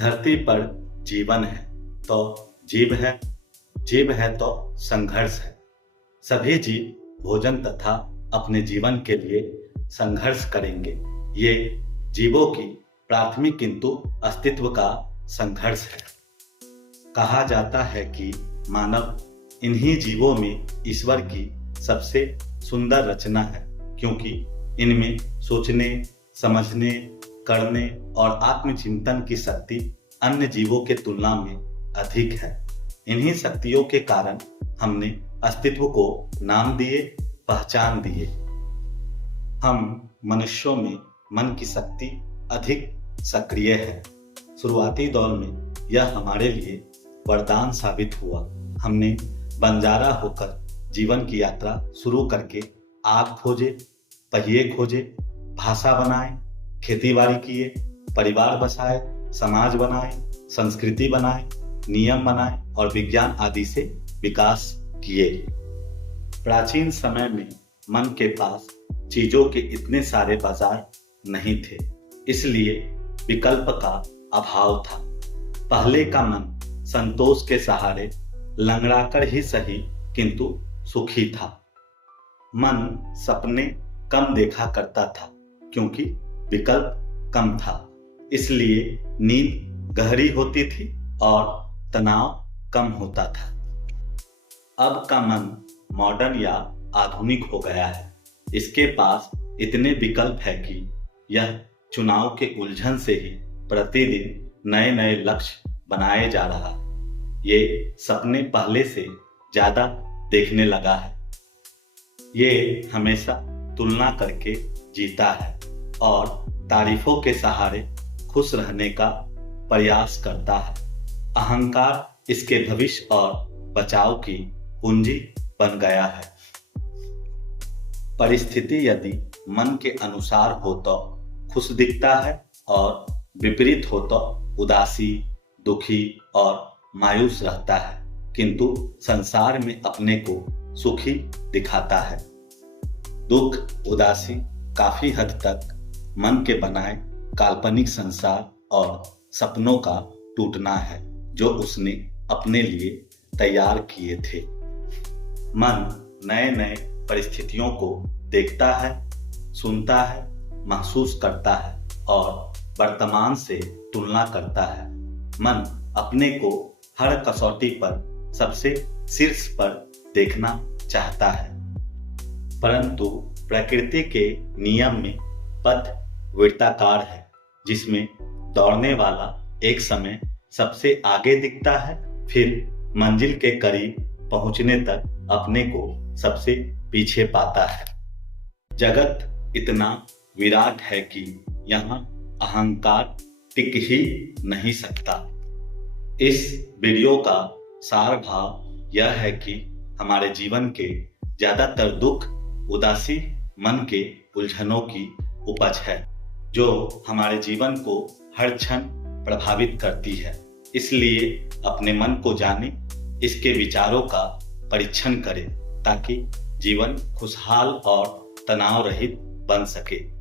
धरती पर जीवन है तो जीव है, जीव है तो संघर्ष है। सभी जीव भोजन तथा अपने जीवन के लिए संघर्ष करेंगे। ये जीवों की प्राथमिक किंतु अस्तित्व का संघर्ष है। कहा जाता है कि मानव इन्हीं जीवों में ईश्वर की सबसे सुंदर रचना है, क्योंकि इनमें सोचने, समझने, करने और आत्मचिंतन की शक्ति अन्य जीवों के तुलना में अधिक है। इन्हीं शक्तियों के कारण हमने अस्तित्व को नाम दिए, पहचान दिए। हम मनुष्यों में मन की शक्ति अधिक सक्रिय है। शुरुआती दौर में यह हमारे लिए वरदान साबित हुआ। हमने बंजारा होकर जीवन की यात्रा शुरू करके आग खोजे, पहिए खोजे, भाषा बनाए, खेती-बाड़ी किए, परिवार बसाए, समाज बनाए, संस्कृति बनाए, नियम बनाए और विज्ञान आदि से विकास किए। प्राचीन समय में मन के पास चीजों के इतने सारे बाजार नहीं थे, इसलिए विकल्प का अभाव था। पहले का मन संतोष के सहारे लंगड़ाकर ही सही किंतु सुखी था। मन सपने कम देखा करता था, क्योंकि विकल्प कम था, इसलिए नींद गहरी होती थी और तनाव कम होता था। अब का मन मॉडर्न या आधुनिक हो गया है। इसके पास इतने विकल्प है कि यह चुनाव के उलझन से ही प्रतिदिन नए नए लक्ष्य बनाए जा रहा है। ये सपने पहले से ज्यादा देखने लगा है। ये हमेशा तुलना करके जीता है और तारीफों के सहारे खुश रहने का प्रयास करता है। अहंकार इसके भविष्य और बचाव की पूंजी बन गया है। परिस्थिति यदि मन के अनुसार हो तो खुश दिखता है और विपरीत हो तो उदासी, दुखी और मायूस रहता है, किंतु संसार में अपने को सुखी दिखाता है। दुख, उदासी काफी हद तक मन के बनाए काल्पनिक संसार और सपनों का टूटना है, जो उसने अपने लिए तैयार किए थे। मन नए नए परिस्थितियों को देखता है, सुनता है, महसूस करता है और वर्तमान से तुलना करता है। मन अपने को हर कसौटी पर सबसे शीर्ष पर देखना चाहता है, परंतु प्रकृति के नियम में पथ वृत्ताकार है, जिसमें दौड़ने वाला एक समय सबसे आगे दिखता है, फिर मंजिल के करीब पहुंचने तक अपने को सबसे पीछे पाता है। जगत इतना विराट है कि यहाँ अहंकार टिक ही नहीं सकता। इस वीडियो का सार भाव यह है कि हमारे जीवन के ज्यादातर दुख, उदासी मन के उलझनों की उपज है, जो हमारे जीवन को हर क्षण प्रभावित करती है। इसलिए अपने मन को जाने, इसके विचारों का परीक्षण करें, ताकि जीवन खुशहाल और तनाव रहित बन सके।